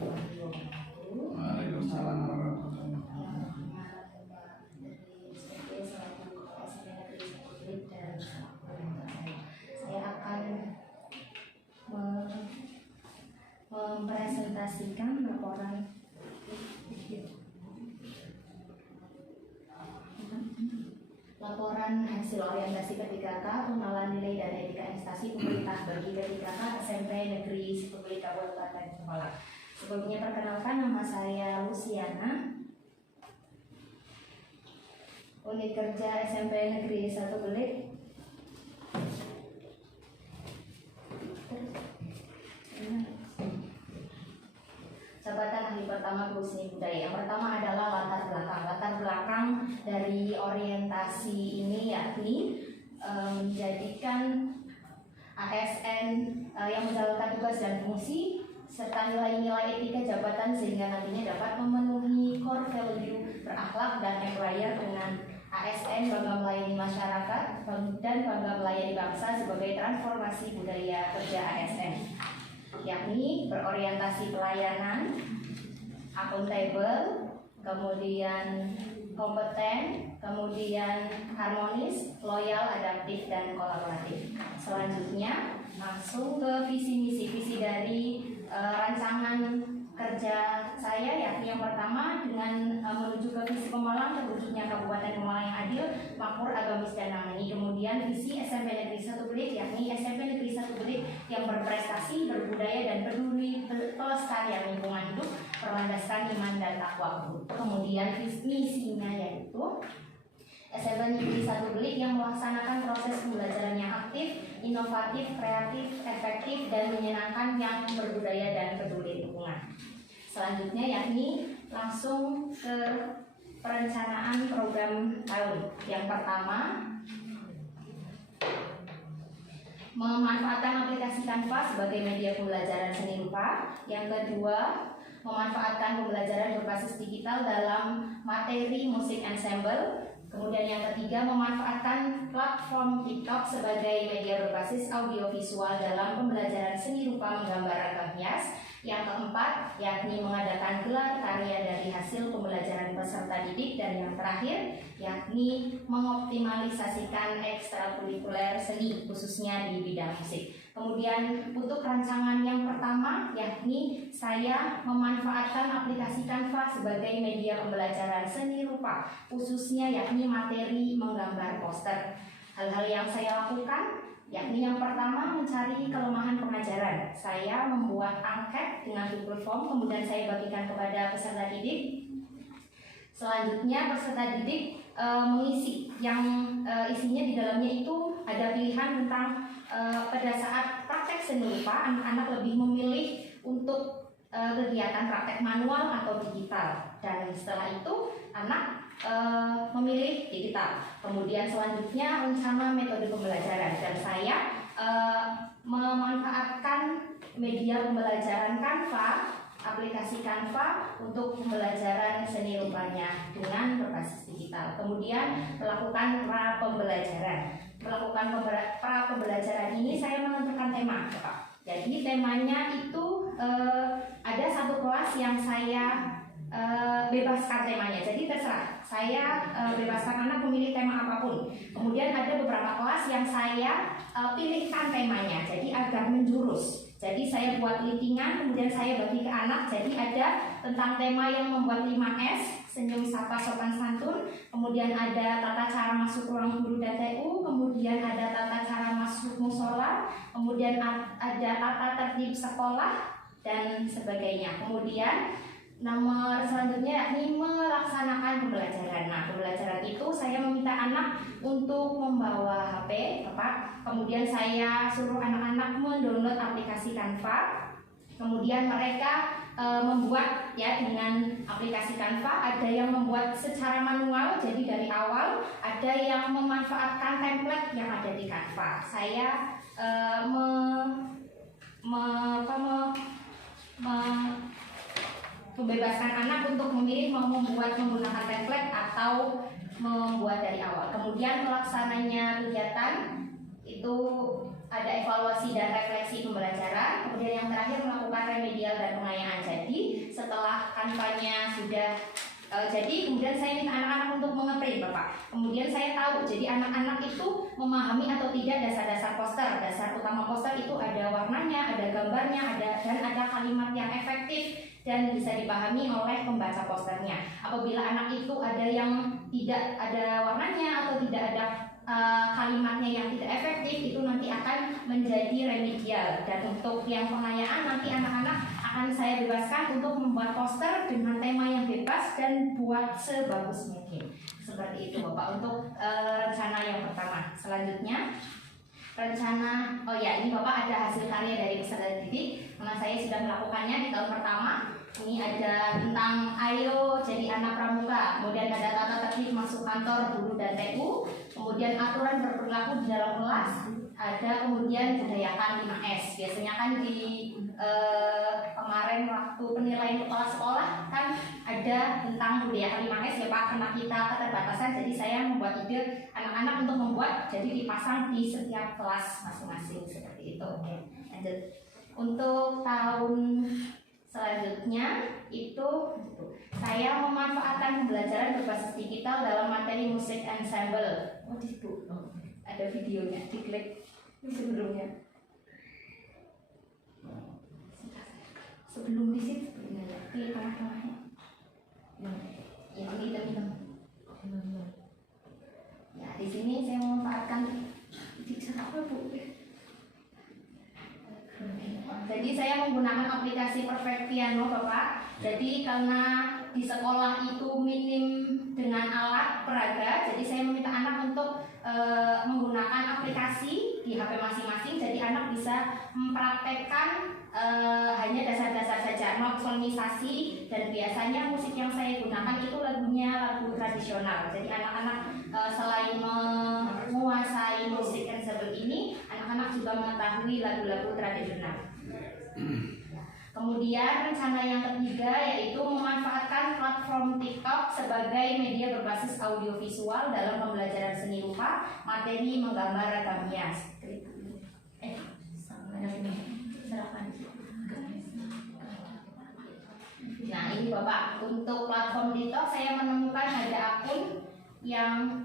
warahmatullahi wabarakatuh. Waalaikumsalam warahmatullahi Saya akan mempresentasikan laporan hasil orientasi P3K pengenalan nilai dan etika instansi pemerintah bagi P3K SMP Negeri 10 Kabupaten Pemalang. Sebelumnya perkenalkan, nama saya Luciana, unit kerja SMP Negeri 1 Belik. Jabatan ahli pertama guru seni budaya. Yang pertama adalah latar belakang. Latar belakang dari orientasi ini yakni menjadikan ASN yang menjalankan tugas dan fungsi serta nilai-nilai etika jabatan sehingga nantinya dapat memenuhi core value berakhlak dan employer dengan ASN bangga melayani masyarakat dan bangga melayani bangsa sebagai transformasi budaya kerja ASN, yakni berorientasi pelayanan, akuntabel, kemudian kompeten, kemudian harmonis, loyal, adaptif, dan kolaboratif. Selanjutnya langsung ke visi misi. Visi dari rancangan kerja saya yakni yang pertama dengan menuju ke visi Pemalang terwujudnya Kabupaten Pemalang yang adil, makmur, agamis, dan harmoni. Kemudian visi SMP Negeri 1 Belik yakni SMP Negeri 1 Belik yang berprestasi, berbudaya, dan peduli pelestarian lingkungan hidup berlandaskan iman dan takwa. Kemudian misinya yaitu SMP Negeri 1 Belik yang melaksanakan proses pembelajaran yang aktif, inovatif, kreatif, efektif, dan menyenangkan yang berbudaya dan peduli lingkungan. Selanjutnya yakni langsung ke perencanaan program tahun. Yang pertama, memanfaatkan aplikasi Canva sebagai media pembelajaran seni rupa. Yang kedua, memanfaatkan pembelajaran berbasis digital dalam materi musik ensemble. Kemudian yang ketiga, memanfaatkan platform TikTok sebagai media berbasis audiovisual dalam pembelajaran seni rupa menggambar ragam hias. Yang keempat, yakni mengadakan gelar karya dari hasil pembelajaran peserta didik. Dan yang terakhir, yakni mengoptimalisasikan ekstrakurikuler seni khususnya di bidang musik. Kemudian untuk rancangan yang pertama, yakni saya memanfaatkan aplikasi Canva sebagai media pembelajaran seni rupa khususnya yakni materi menggambar poster. Hal-hal yang saya lakukan yakni yang pertama, mencari kelemahan pengajaran. Saya membuat angket dengan Google Form, kemudian saya bagikan kepada peserta didik. Selanjutnya peserta didik mengisi yang isinya di dalamnya itu ada pilihan tentang pada saat praktek seni rupa anak-anak lebih memilih untuk kegiatan praktek manual atau digital, dan setelah itu anak memilih digital. Kemudian selanjutnya rencana metode pembelajaran, dan saya memanfaatkan media pembelajaran Canva, aplikasi Canva untuk pembelajaran seni rupanya dengan berbasis digital. Kemudian melakukan pra pembelajaran. Melakukan pra pembelajaran ini saya menentukan tema, Pak. Jadi temanya itu ada satu kelas yang saya bebaskan temanya, jadi terserah saya bebaskan anak memilih tema apapun. Kemudian ada beberapa kelas yang saya pilihkan temanya, jadi agar menjurus. Jadi saya buat lintingan, kemudian saya bagi ke anak. Jadi ada tentang tema yang membuat 5S, senyum, sapa, sopan, santun. Kemudian ada tata cara masuk ruang guru dan TU. Kemudian ada tata cara masuk musola. Kemudian ada tata tertib sekolah dan sebagainya. Kemudian nomor selanjutnya yakni melaksanakan pembelajaran. Nah, pembelajaran itu saya meminta anak untuk membawa HP, Pak. Kemudian saya suruh anak-anak mendownload aplikasi Canva. Kemudian mereka membuat ya dengan aplikasi Canva. Ada yang membuat secara manual, jadi dari awal. Ada yang memanfaatkan template yang ada di Canva. Saya membebaskan anak untuk memilih mau membuat menggunakan template atau membuat dari awal. Kemudian pelaksananya kegiatan itu ada evaluasi dan refleksi pembelajaran, kemudian yang terakhir melakukan remedial dan pengayaan. Jadi setelah kampanye sudah jadi kemudian saya minta anak-anak untuk mengeprint Bapak. Kemudian saya tahu jadi anak-anak itu memahami atau tidak dasar-dasar poster. Dasar utama poster itu ada warnanya, ada gambarnya, dan ada kalimat yang efektif dan bisa dipahami oleh pembaca posternya. Apabila anak itu ada yang tidak ada warnanya atau tidak ada kalimatnya yang tidak efektif, itu nanti akan menjadi remedial. Dan untuk yang pengayaan nanti anak-anak akan saya bebaskan untuk membuat poster dengan tema yang bebas dan buat sebagus mungkin. Seperti itu Bapak untuk rencana yang pertama. Selanjutnya rencana, oh ya ini Bapak ada hasil karya dari peserta didik karena saya sudah melakukannya di tahun pertama. Ini ada tentang ayo jadi anak pramuka, kemudian ada tata tertib masuk kantor guru dan TU, kemudian aturan berperilaku di dalam kelas, ada kemudian budayakan 5S. Biasanya kan di kemarin waktu penilaian kepala sekolah kan ada tentang budayakan 5S ya Pak, karena kita keterbatasan jadi saya membuat ide anak-anak untuk membuat jadi dipasang di setiap kelas masing-masing seperti itu. Oke, lanjut. Untuk tahun selanjutnya itu saya memanfaatkan pembelajaran berbasis digital dalam materi musik ensemble. Oh di situ ada videonya, diklik sebelumnya. Sebelum di situ di tengah-tengahnya. Ya ini hitam. Ya di sini saya memanfaatkan apa Bu? Jadi saya menggunakan aplikasi Perfect Piano Bapak. Jadi karena di sekolah itu minim dengan alat peraga, jadi saya meminta anak untuk menggunakan aplikasi di HP masing-masing. Jadi anak bisa mempraktekkan hanya dasar-dasar saja, notunisasi, dan biasanya musik yang saya gunakan itu lagunya lagu tradisional. Jadi anak-anak selain menguasai musik ensemble ini, anak-anak juga mengetahui lagu-lagu tradisional. Kemudian rencana yang ketiga yaitu memanfaatkan platform TikTok sebagai media berbasis audiovisual dalam pembelajaran seni rupa, materi menggambar ragam hias. Nah ini Bapak, untuk platform TikTok saya menemukan ada akun yang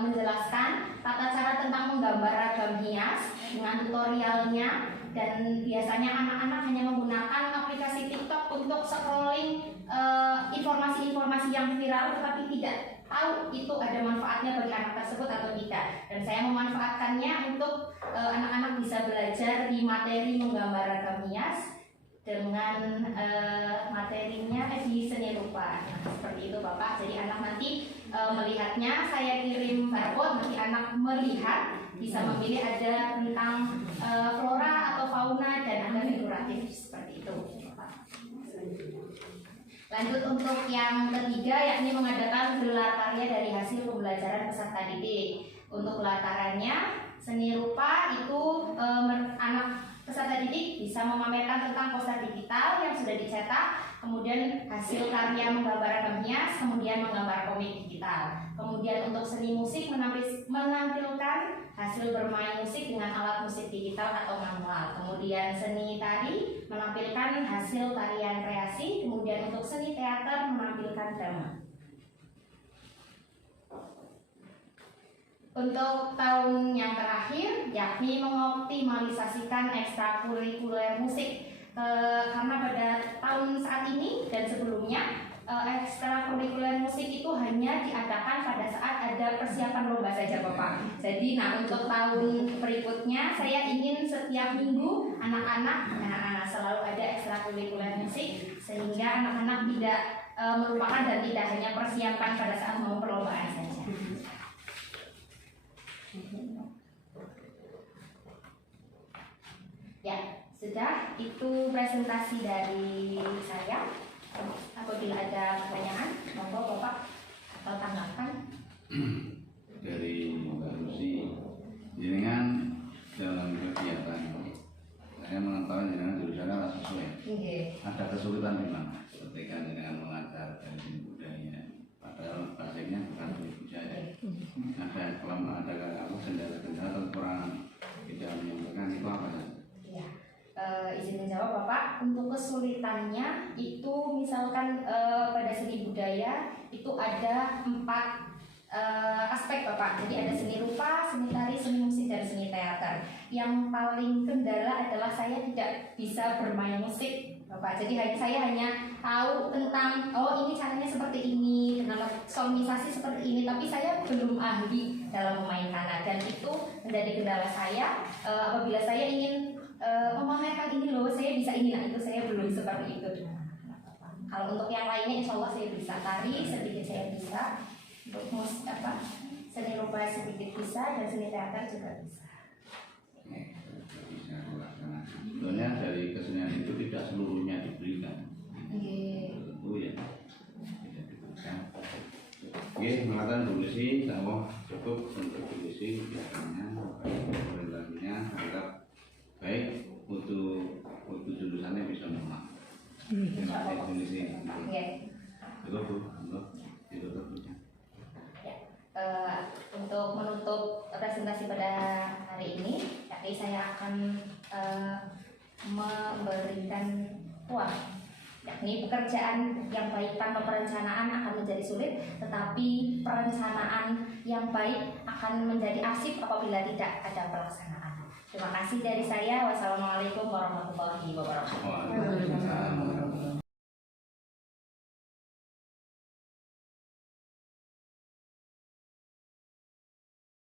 menjelaskan tata cara tentang menggambar ragam hias dengan tutorialnya, dan biasanya anak-anak hanya menggunakan aplikasi TikTok untuk scrolling informasi-informasi yang viral tetapi tidak tahu itu ada manfaatnya bagi anak tersebut atau tidak. Dan saya memanfaatkannya untuk anak-anak bisa belajar di materi menggambar ragam hias dengan materinya di seni rupa. Nah, seperti itu Bapak. Jadi anak nanti melihatnya, saya kirim barcode, nanti anak melihat bisa memilih ada tentang flora atau fauna dan ada figuratif seperti itu Bapak. Lanjut untuk yang ketiga yakni mengadakan gelar karya dari hasil pembelajaran peserta didik. Untuk pelatarannya seni rupa itu anak peserta didik bisa memamerkan tentang poster digital yang sudah dicetak, kemudian hasil karya menggambar ragam hias, kemudian menggambar komik digital. Kemudian untuk seni musik menampilkan hasil bermain musik dengan alat musik digital atau manual. Kemudian seni tari menampilkan hasil tarian kreasi, kemudian untuk seni teater menampilkan drama. Untuk tahun yang terakhir yakni mengoptimalisasikan ekstrakurikuler musik, karena pada tahun saat ini dan sebelumnya ekstrakurikuler musik itu hanya diadakan pada saat ada persiapan lomba saja Bapak. Jadi untuk tahun berikutnya saya ingin setiap minggu anak-anak selalu ada ekstrakurikuler musik sehingga anak-anak tidak melupakan dan tidak hanya persiapan pada saat mau perlombaan saja. Ya, sudah itu presentasi dari saya. Apabila ada pertanyaan, monggo Bapak atau tanggapan. Dari Mbak Lucy, jenengan dalam kegiatan, saya mengetahui jenengan jurusannya sesuai. Ada kesulitan di mana ketika jenengan mengajar dari sini? kurang tidak menyampaikan itu apa saja? Ya, izin menjawab Bapak. Untuk kesulitannya itu misalkan pada seni budaya itu ada 4 aspek Bapak. Jadi ada seni rupa, seni tari, seni musik, dan seni teater. Yang paling kendala adalah saya tidak bisa bermain musik Bapak. Jadi saya hanya tahu tentang ini caranya seperti ini, dengan sonisasi seperti ini, tapi saya belum ahli dalam memainkan. Dan itu menjadi kendala saya apabila saya ingin memamerkan ini loh, saya bisa ini, nah itu saya belum seperti itu. Kalau untuk yang lainnya insya Allah saya bisa, tari sedikit saya bisa, untuk seni rupa sedikit bisa, dan seni teater juga bisa. Bisa dilaksanakan. Sebenarnya dari kesenian itu tidak seluruhnya diberikan. Tentu ya tidak diberikan. Oke, mengatakan Bu Lucy, cukup untuk Bu Lucy biasanya, lainnya harap baik untuk jurusannya bisa normal. Terima kasih Bu Lucy. Cukup Bu, ditutup. Untuk menutup presentasi pada hari ini, yakni saya akan memberikan yakni pekerjaan yang baik tanpa perencanaan akan menjadi sulit, tetapi perencanaan yang baik akan menjadi asyik apabila tidak ada pelaksanaan. Terima kasih dari saya. Wassalamualaikum warahmatullahi wabarakatuh. Waalaikumsalam.